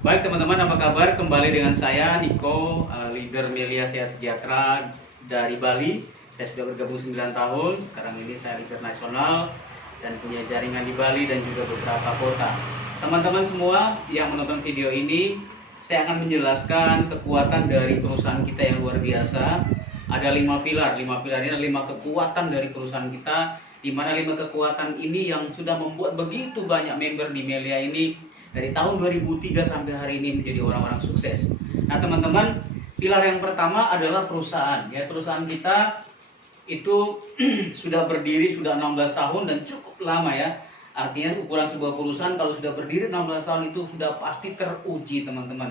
Baik teman-teman, apa kabar? Kembali dengan saya Niko, leader Melia Sehat Sejahtera dari Bali. Saya sudah bergabung 9 tahun. Sekarang ini saya leader nasional dan punya jaringan di Bali dan juga beberapa kota. Teman-teman semua yang menonton video ini, saya akan menjelaskan kekuatan dari perusahaan kita yang luar biasa. Ada 5 pilar. 5 pilar ini adalah 5 kekuatan dari perusahaan kita, di mana 5 kekuatan ini yang sudah membuat begitu banyak member di Melia ini dari tahun 2003 sampai hari ini menjadi orang-orang sukses. Nah teman-teman, pilar yang pertama adalah perusahaan. Ya, perusahaan kita itu sudah berdiri sudah 16 tahun dan cukup lama ya. Artinya ukuran sebuah perusahaan kalau sudah berdiri 16 tahun itu sudah pasti teruji teman-teman.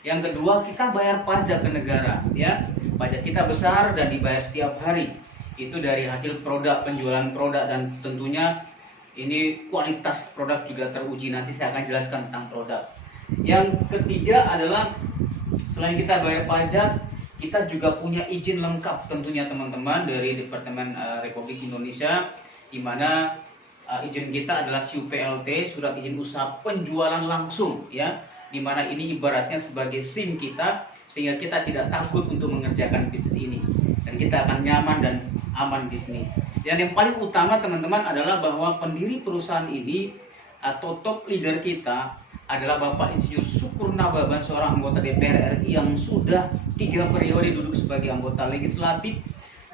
Yang kedua, kita bayar pajak ke negara ya. Pajak kita besar dan dibayar setiap hari. Itu dari hasil produk, penjualan produk, dan tentunya ini kualitas produk juga teruji. Nanti saya akan jelaskan tentang produk. Yang ketiga adalah selain kita bayar pajak, kita juga punya izin lengkap tentunya teman-teman dari Departemen Republik Indonesia, di mana izin kita adalah SIUPLT, surat izin usaha penjualan langsung ya, di mana ini ibaratnya sebagai SIM kita, sehingga kita tidak takut untuk mengerjakan bisnis ini dan kita akan nyaman dan aman di sini. Dan yang paling utama teman-teman adalah bahwa pendiri perusahaan ini atau top leader kita adalah Bapak Insinyur Syukur Nababan, seorang anggota DPR RI yang sudah 3 periode duduk sebagai anggota legislatif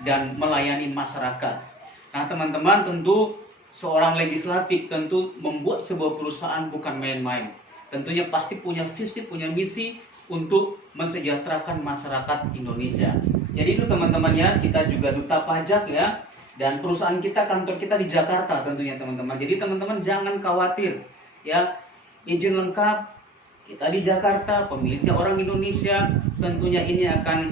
dan melayani masyarakat. Nah teman-teman, tentu seorang legislatif tentu membuat sebuah perusahaan bukan main-main. Tentunya pasti punya visi, punya misi untuk mensejahterakan masyarakat Indonesia. Jadi itu teman-teman ya, kita juga duta pajak ya. Dan perusahaan kita, kantor kita di Jakarta tentunya teman-teman. Jadi teman-teman jangan khawatir ya, izin lengkap, kita di Jakarta, pemiliknya orang Indonesia. Tentunya ini akan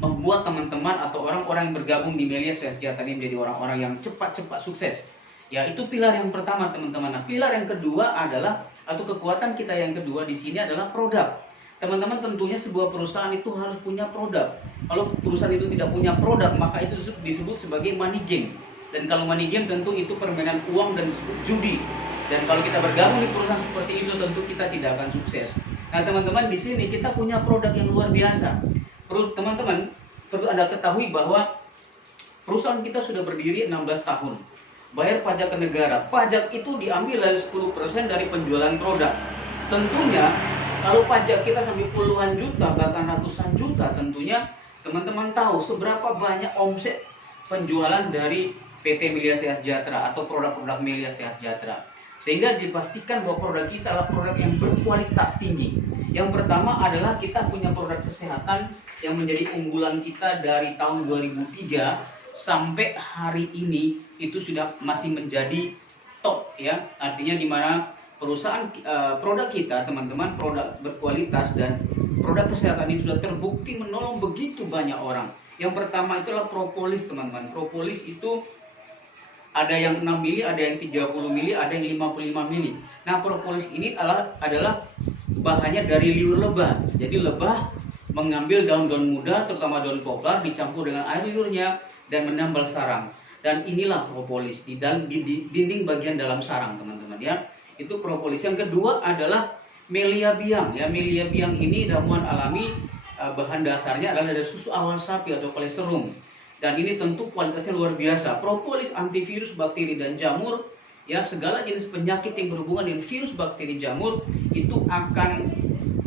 membuat teman-teman atau orang-orang yang bergabung di Melia Sehat Sejahtera ini menjadi orang-orang yang cepat-cepat sukses. Ya, itu pilar yang pertama teman-teman. Nah, pilar yang kedua adalah, atau kekuatan kita yang kedua di sini adalah produk. Teman-teman, tentunya sebuah perusahaan itu harus punya produk. Kalau perusahaan itu tidak punya produk, maka itu disebut sebagai money game. Dan kalau money game tentu itu permainan uang dan disebut judi. Dan kalau kita bergabung di perusahaan seperti itu, tentu kita tidak akan sukses. Nah teman-teman, di sini kita punya produk yang luar biasa. Teman-teman, perlu Anda ketahui bahwa perusahaan kita sudah berdiri 16 tahun. Bayar pajak ke negara. Pajak itu diambil dari 10% dari penjualan produk. Tentunya kalau pajak kita sampai puluhan juta, bahkan ratusan juta, tentunya teman-teman tahu seberapa banyak omset penjualan dari PT Melia Sehat Sejahtera atau produk-produk Melia Sehat Sejahtera. Sehingga dipastikan bahwa produk kita adalah produk yang berkualitas tinggi. Yang pertama adalah kita punya produk kesehatan yang menjadi unggulan kita dari tahun 2003 sampai hari ini itu sudah masih menjadi top ya. Artinya di mana perusahaan produk kita teman-teman, produk berkualitas dan produk kesehatan ini sudah terbukti menolong begitu banyak orang. Yang pertama itu adalah propolis teman-teman. Propolis itu ada yang 6 mili, ada yang 30 mili, ada yang 55 mili. Nah propolis ini adalah bahannya dari liur lebah. Jadi lebah mengambil daun-daun muda, terutama daun poplar, dicampur dengan air liurnya dan menambal sarang. Dan inilah propolis di dinding bagian dalam sarang teman-teman ya. Itu propolis. Yang kedua adalah Melia Biang ya. Melia Biang ini ramuan alami, bahan dasarnya adalah dari susu awal sapi atau kolesterum, dan ini tentu kualitasnya luar biasa. Propolis antivirus bakteri dan jamur ya, segala jenis penyakit yang berhubungan dengan virus, bakteri, jamur itu akan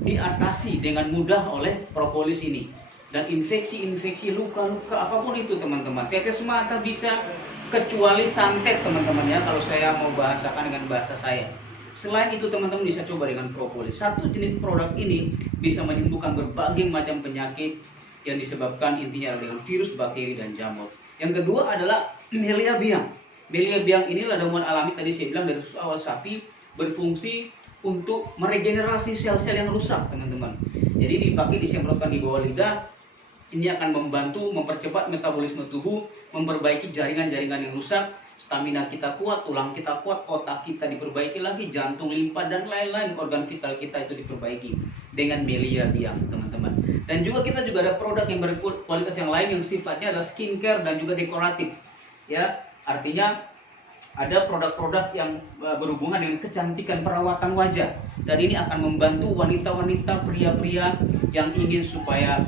diatasi dengan mudah oleh propolis ini. Dan infeksi-infeksi, luka-luka apapun itu teman-teman, tetes mata bisa, kecuali santet teman-teman ya, kalau saya mau bahasakan dengan bahasa saya. Selain itu teman-teman bisa coba dengan propolis. Satu jenis produk ini bisa menyembuhkan berbagai macam penyakit yang disebabkan intinya dengan virus, bakteri, dan jamur. Yang kedua adalah Melia Biang. Melia Biang inilah ramuan alami, tadi saya bilang dari susu awal sapi, berfungsi untuk meregenerasi sel-sel yang rusak teman-teman. Jadi dipakai disemprotkan di bawah lidah. Ini akan membantu mempercepat metabolisme tubuh, memperbaiki jaringan-jaringan yang rusak, stamina kita kuat, tulang kita kuat, otak kita diperbaiki lagi, jantung, limpa, dan lain-lain organ vital kita itu diperbaiki dengan Melia Biang teman-teman. Dan juga kita juga ada produk yang berkualitas yang lain yang sifatnya adalah skincare dan juga dekoratif ya. Artinya ada produk-produk yang berhubungan dengan kecantikan perawatan wajah, dan ini akan membantu wanita-wanita, pria-pria yang ingin supaya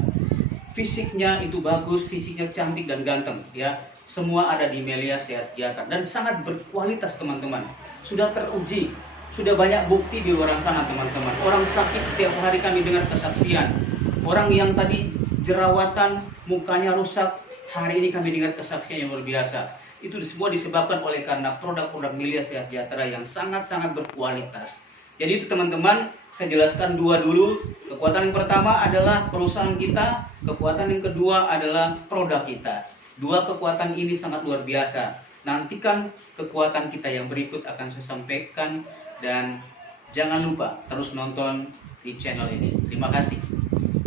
fisiknya itu bagus, fisiknya cantik dan ganteng ya. Semua ada di Melia Sehat Sejahtera dan sangat berkualitas teman-teman. Sudah teruji, sudah banyak bukti di luar sana teman-teman. Orang sakit setiap hari kami dengar kesaksian. Orang yang tadi jerawatan, mukanya rusak, hari ini kami dengar kesaksian yang luar biasa. Itu semua disebabkan oleh karena produk-produk Melia Sehat Sejahtera yang sangat-sangat berkualitas. Jadi itu teman-teman, saya jelaskan dua dulu. Kekuatan yang pertama adalah perusahaan kita, kekuatan yang kedua adalah produk kita. Dua kekuatan ini sangat luar biasa. Nantikan kekuatan kita yang berikut akan saya sampaikan, dan jangan lupa terus nonton di channel ini. Terima kasih.